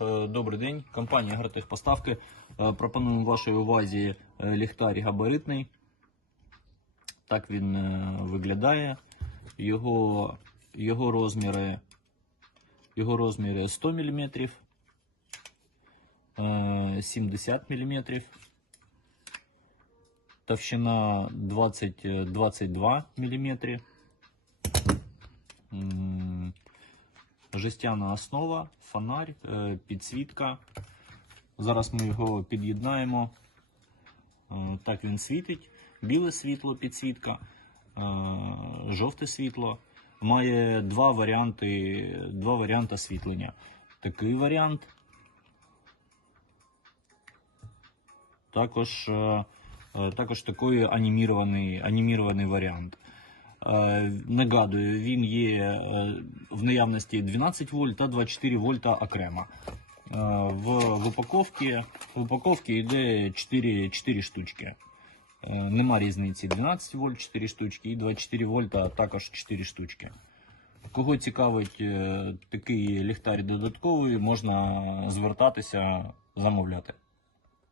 Е, Добрий день. Компанія Агротехпоставки. Е, Пропонуємо вашій увазі е, ліхтар габаритний. Так він виглядає. Його, його розміри його розміри 100 мм, 70 мм, товщина 20, 22 мм. Жестяна основа, фонарь, е, підсвітка. Зараз ми його під'єднаємо. Е, Так він світить. Біле світло, підсвітка, е, жовте світло. Має два варіанти, два варіанти освітлення. Такий варіант. Також, також такий анімірований, анімірований варіант. Нагадую, він є в наявності 12 вольт та 24 вольта окремо. Е, В, в упаковці, в упаковці йде 4, 4 штучки. Е, Нема різниці 12 вольт 4 штучки і 24 вольта також 4 штучки. Кого цікавить е, такий ліхтар додатковий, можна звертатися, замовляти.